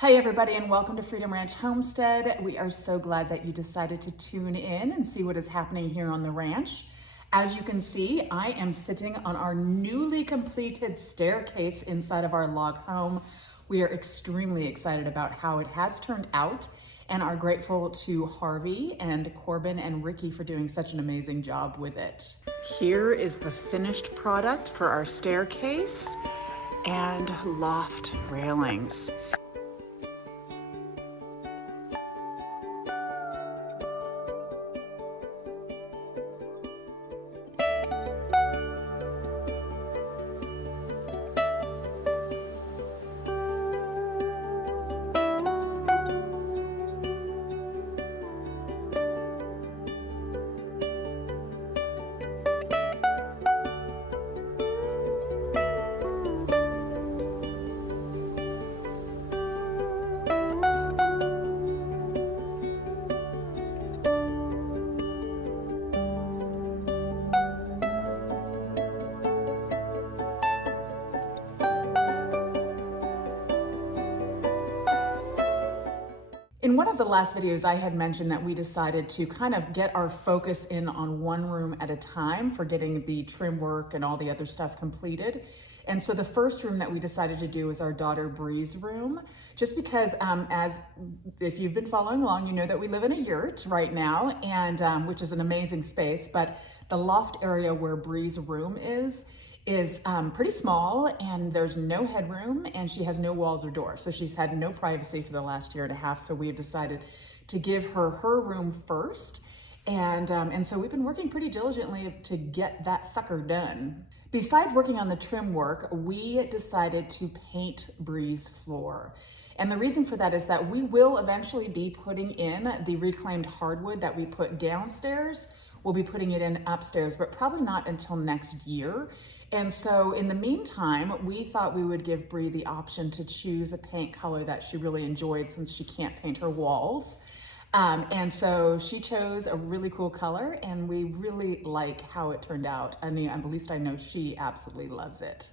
Hey everybody, and welcome to Freedom Ranch Homestead. We are so glad that you decided to tune in and see what is happening here on the ranch. As you can see, I am sitting on our newly completed staircase inside of our log home. We are extremely excited about how it has turned out and are grateful to Harvey and Corbin and Ricky for doing such an amazing job with it. Here is the finished product for our staircase and loft railings. In one of the last videos, I had mentioned that we decided to kind of get our focus in on one room at a time for getting the trim work and all the other stuff completed. And so the first room that we decided to do is our daughter Brie's room, just because as if you've been following along, you know that we live in a yurt right now, and which is an amazing space, but the loft area where Brie's room is pretty small, and there's no headroom, and she has no walls or doors. So she's had no privacy for the last year and a half. So we've decided to give her her room first. And so we've been working pretty diligently to get that sucker done. Besides working on the trim work, we decided to paint Brie's floor. And the reason for that is that we will eventually be putting in the reclaimed hardwood that we put downstairs. We'll be putting it in upstairs, but probably not until next year. And so in the meantime, we thought we would give Brie the option to choose a paint color that she really enjoyed, since she can't paint her walls. And so she chose a really cool color, and we really like how it turned out. I mean, at least I know she absolutely loves it.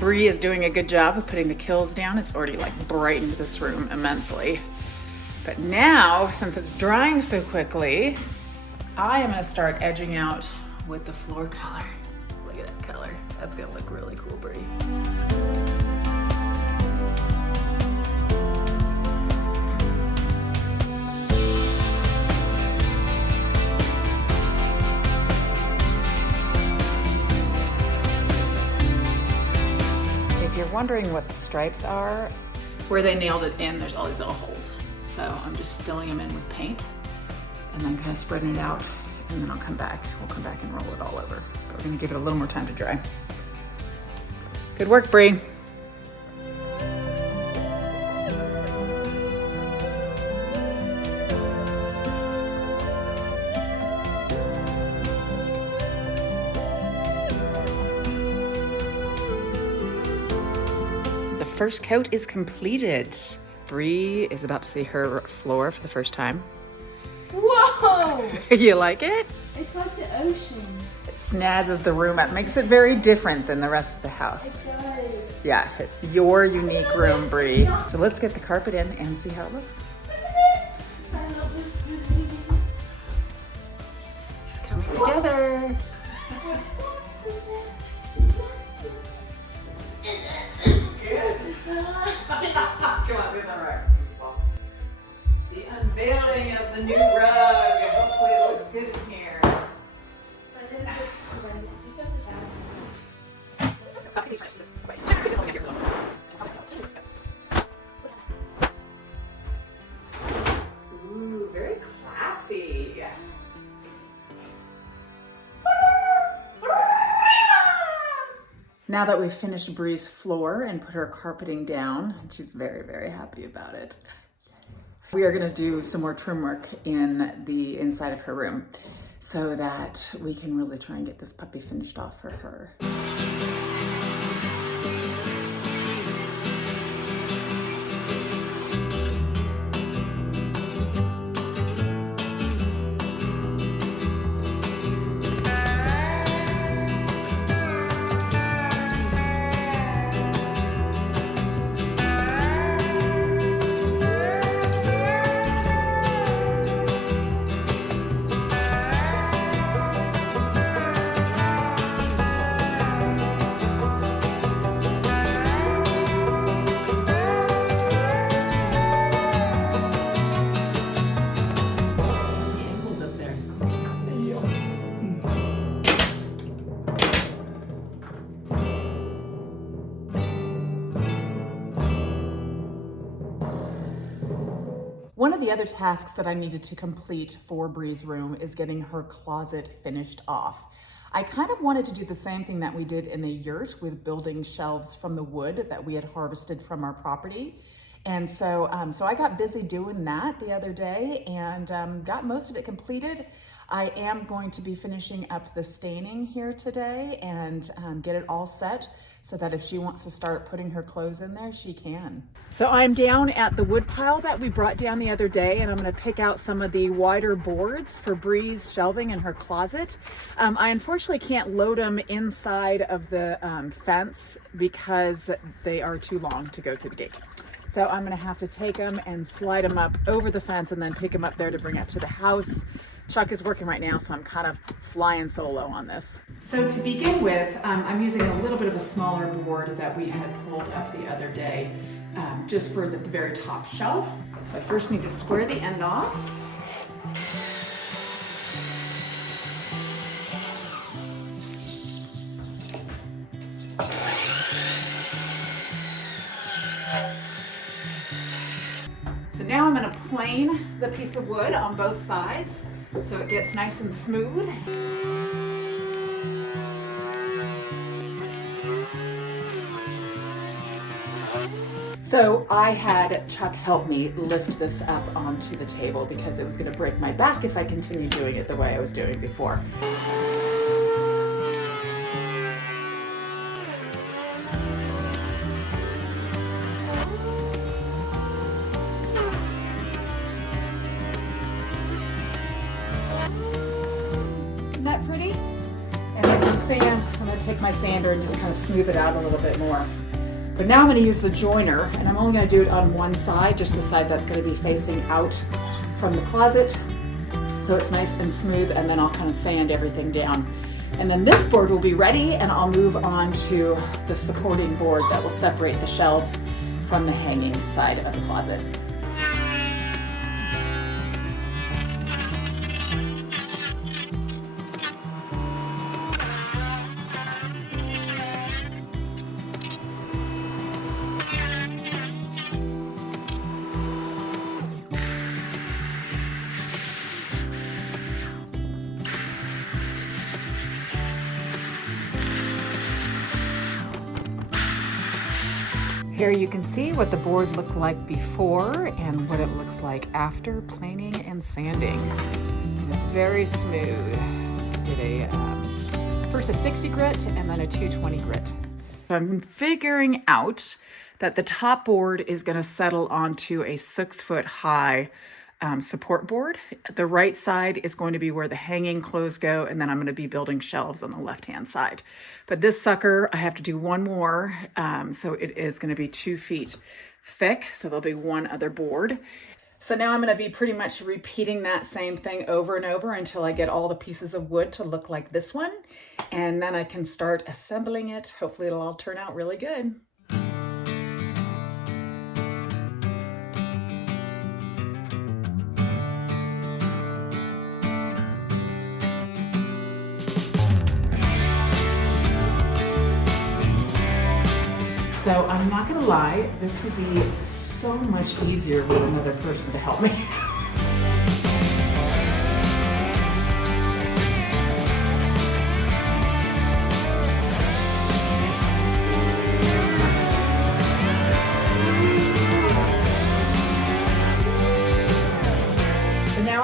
Brie is doing a good job of putting the kills down. It's already like brightened this room immensely. But now, since it's drying so quickly, I am gonna start edging out with the floor color. Look at that color. That's gonna look really cool, Brie. If you're wondering what the stripes are, where they nailed it in, there's all these little holes. So I'm just filling them in with paint and then kind of spreading it out, and then I'll come back. We'll come back and roll it all over. But we're gonna give it a little more time to dry. Good work, Brie. The first coat is completed. Brie is about to see her floor for the first time. Whoa! You like it? It's like the ocean. It snazzes the room up, makes it very different than the rest of the house. It does. Yeah, it's your unique room, Brie. So let's get the carpet in and see how it looks. I love this. It's coming together. Come on, sit on the rug. The unveiling of the new rug. Hopefully it looks good in here. Ooh, very classy. Now that we've finished Brie's floor and put her carpeting down, she's very, very happy about it. We are gonna do some more trim work in the inside of her room so that we can really try and get this puppy finished off for her. One of the other tasks that I needed to complete for Brie's room is getting her closet finished off. I kind of wanted to do the same thing that we did in the yurt with building shelves from the wood that we had harvested from our property. And so I got busy doing that the other day and got most of it completed. I am going to be finishing up the staining here today and get it all set so that if she wants to start putting her clothes in there, she can. So I'm down at the wood pile that we brought down the other day, and I'm gonna pick out some of the wider boards for Brie's shelving in her closet. I unfortunately can't load them inside of the fence because they are too long to go through the gate. So I'm gonna have to take them and slide them up over the fence and then pick them up there to bring up to the house. Chuck is working right now, so I'm kind of flying solo on this. So to begin with, I'm using a little bit of a smaller board that we had pulled up the other day, just for the very top shelf. So I first need to square the end off. So now I'm going to plane the piece of wood on both sides so it gets nice and smooth. So I had Chuck help me lift this up onto the table because it was going to break my back if I continued doing it the way I was doing before. Isn't that pretty? And then the sand, I'm going to take my sander and just kind of smooth it out a little bit more. But now I'm going to use the joiner, and I'm only going to do it on one side, just the side that's going to be facing out from the closet, so it's nice and smooth, and then I'll kind of sand everything down. And then this board will be ready, and I'll move on to the supporting board that will separate the shelves from the hanging side of the closet. Here you can see what the board looked like before and what it looks like after planing and sanding. And it's very smooth. I did first a 60 grit and then a 220 grit. So I'm figuring out that the top board is going to settle onto a 6-foot high support board. The right side is going to be where the hanging clothes go, and then I'm going to be building shelves on the left-hand side. But this sucker, I have to do one more, so it is going to be 2 feet thick, so there'll be one other board. So now I'm going to be pretty much repeating that same thing over and over until I get all the pieces of wood to look like this one, and then I can start assembling it. Hopefully it'll all turn out really good. So I'm not gonna lie, this would be so much easier with another person to help me.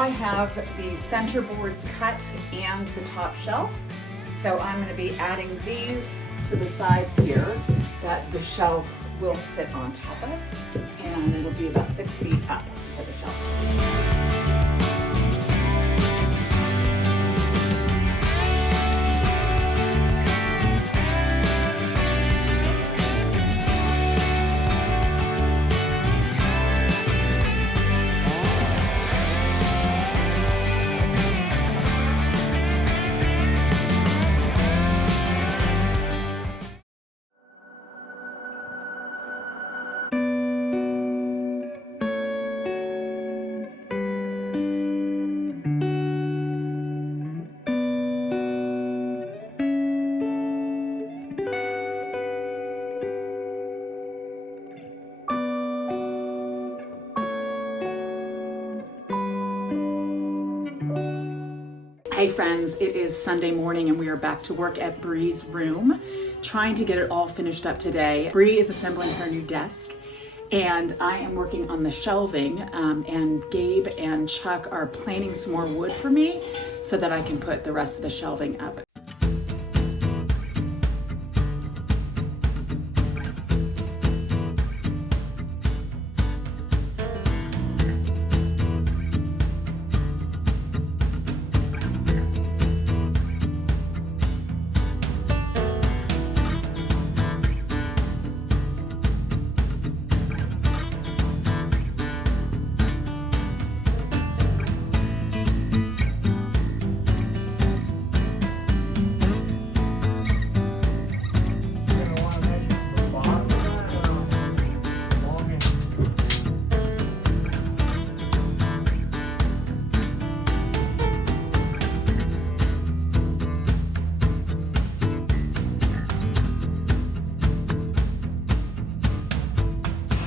I have the center boards cut and the top shelf. So I'm going to be adding these to the sides here that the shelf will sit on top of, and it'll be about 6 feet up for the shelf. Hey friends, it is Sunday morning and we are back to work at Brie's room, trying to get it all finished up today. Brie is assembling her new desk and I am working on the shelving, and Gabe and Chuck are planing some more wood for me so that I can put the rest of the shelving up.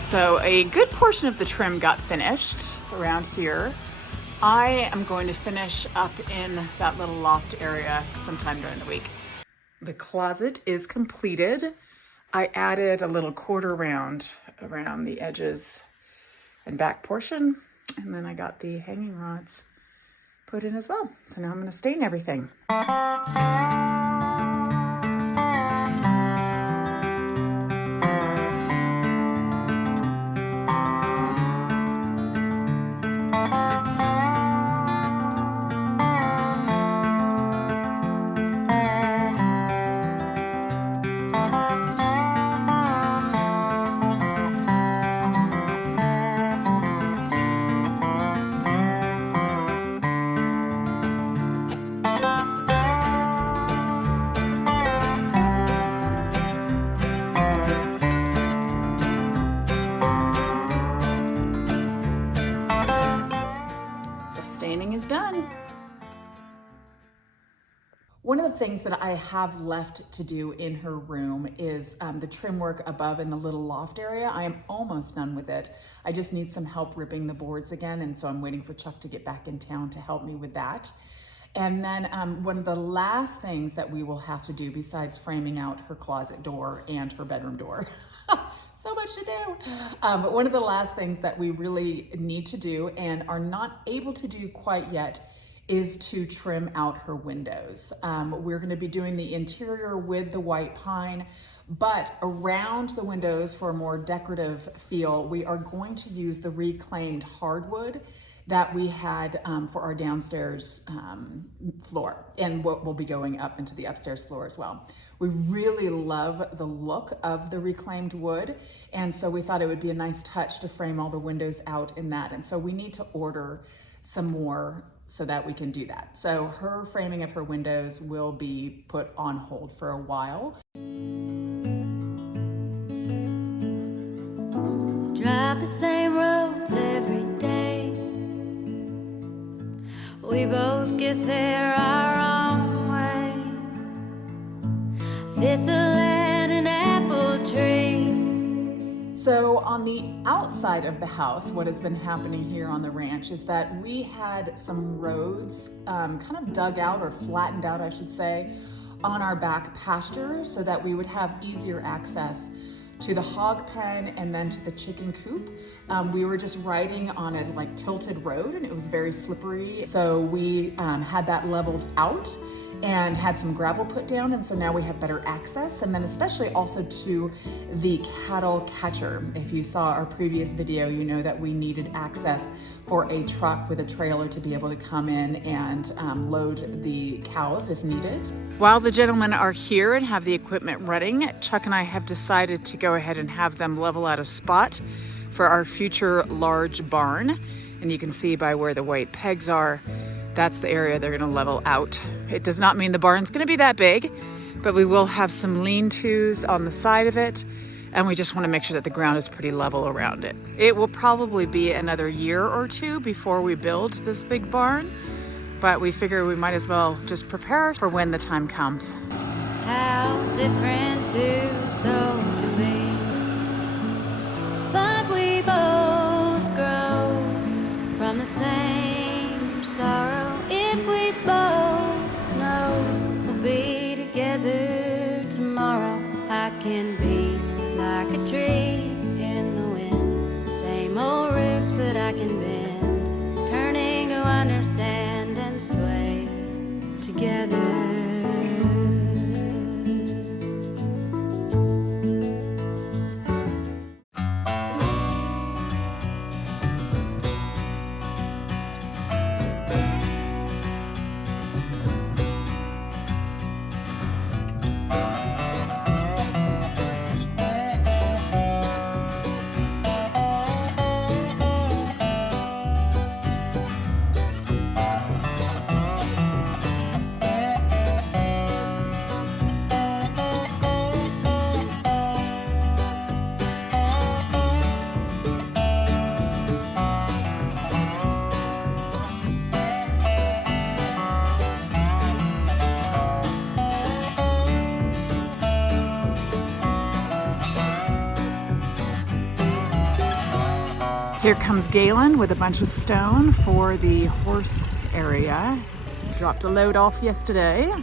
So a good portion of the trim got finished around here. I am going to finish up in that little loft area sometime during the week. The closet is completed. I added a little quarter round around the edges and back portion, and then I got the hanging rods put in as well. So now I'm going to stain everything. Staining is done. One of the things that I have left to do in her room is the trim work above in the little loft area. I am almost done with it. I just need some help ripping the boards again, and so I'm waiting for Chuck to get back in town to help me with that. And then one of the last things that we will have to do, besides framing out her closet door and her bedroom door, so much to do. But one of the last things that we really need to do and are not able to do quite yet is to trim out her windows. We're gonna be doing the interior with the white pine, but around the windows for a more decorative feel, we are going to use the reclaimed hardwood that we had for our downstairs floor, and what will be going up into the upstairs floor as well. We really love the look of the reclaimed wood, and so we thought it would be a nice touch to frame all the windows out in that, and so we need to order some more so that we can do that. So her framing of her windows will be put on hold for a while. Drive the same roads every day. We both get there our own way. Thistle and an apple tree. So on the outside of the house, what has been happening here on the ranch is that we had some roads kind of dug out, or flattened out, I should say, on our back pasture so that we would have easier access to the hog pen and then to the chicken coop. We were just riding on a like tilted road and it was very slippery. So we had that leveled out and had some gravel put down, and so now we have better access, and then especially also to the cattle catcher. If you saw our previous video, you know that we needed access for a truck with a trailer to be able to come in and load the cows if needed. While the gentlemen are here and have the equipment running, Chuck and I have decided to go ahead and have them level out a spot for our future large barn. And you can see by where the white pegs are, that's the area they're gonna level out. It does not mean the barn's gonna be that big, but we will have some lean-tos on the side of it, and we just wanna make sure that the ground is pretty level around it. It will probably be another year or two before we build this big barn, but we figure we might as well just prepare for when the time comes. How different two souls can be, but we both grow from the same sorrow. If we both know we'll be together tomorrow, I can be like a tree in the wind. Same old roots, but I can bend, turning to understand and sway together. Here comes Galen with a bunch of stone for the horse area. Dropped a load off yesterday.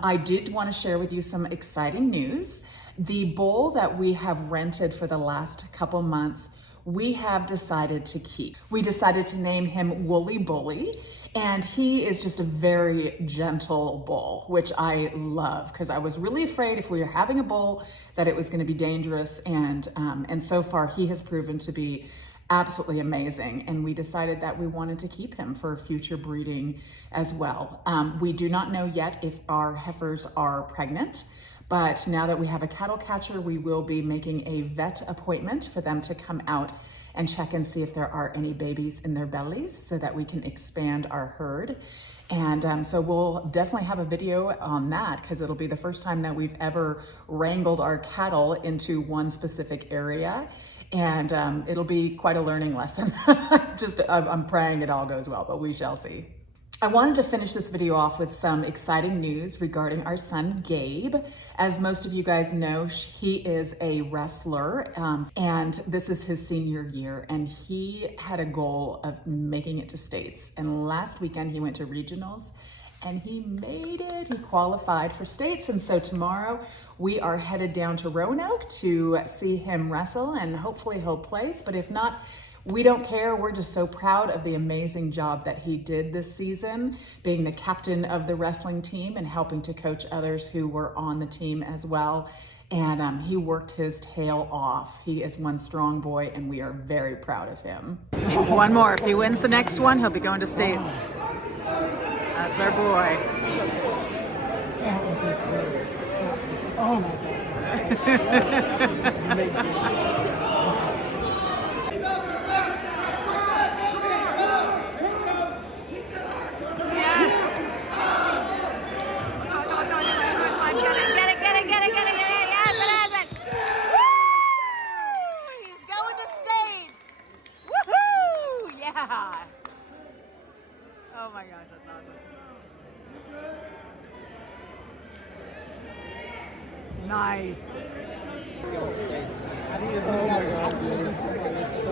I did want to share with you some exciting news. The bull that we have rented for the last couple months, we have decided to keep. We decided to name him Woolly Bully, and he is just a very gentle bull, which I love because I was really afraid if we were having a bull that it was going to be dangerous, and so far he has proven to be absolutely amazing, and we decided that we wanted to keep him for future breeding as well. We do not know yet if our heifers are pregnant, but now that we have a cattle catcher, we will be making a vet appointment for them to come out and check and see if there are any babies in their bellies so that we can expand our herd. And so we'll definitely have a video on that because it'll be the first time that we've ever wrangled our cattle into one specific area. And it'll be quite a learning lesson. I'm praying it all goes well, but we shall see. I wanted to finish this video off with some exciting news regarding our son, Gabe. As most of you guys know, he is a wrestler, and this is his senior year, and he had a goal of making it to states. And last weekend, he went to regionals, and he made it. He qualified for states, and so tomorrow we are headed down to Roanoke to see him wrestle, and hopefully he'll place, but if not, we don't care. We're just so proud of the amazing job that he did this season, being the captain of the wrestling team and helping to coach others who were on the team as well. And he worked his tail off. He is one strong boy, and we are very proud of him. One more. If he wins the next one, he'll be going to states. That's our boy. That was incredible. Oh my God. Nice. Oh my God, dude. So,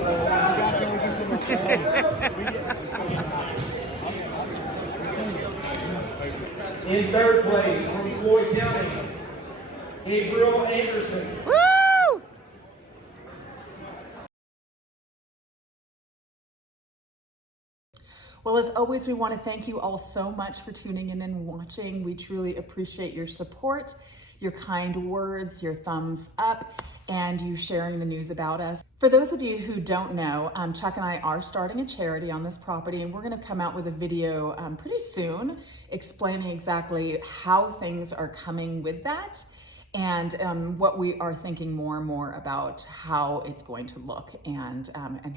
can we do so much? In third place from Floyd County, Gabriel Anderson. Woo! Well, as always, we want to thank you all so much for tuning in and watching. We truly appreciate your support, your kind words, your thumbs up, and you sharing the news about us. For those of you who don't know, Chuck and I are starting a charity on this property, and we're going to come out with a video pretty soon explaining exactly how things are coming with that, and what we are thinking more and more about how it's going to look and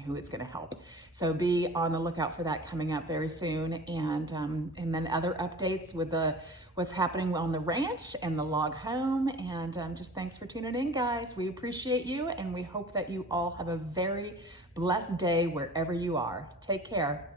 who it's going to help. So be on the lookout for that coming up very soon, and then other updates with what's happening on the ranch and the log home. And just thanks for tuning in, guys. We appreciate you, and we hope that you all have a very blessed day wherever you are. Take care.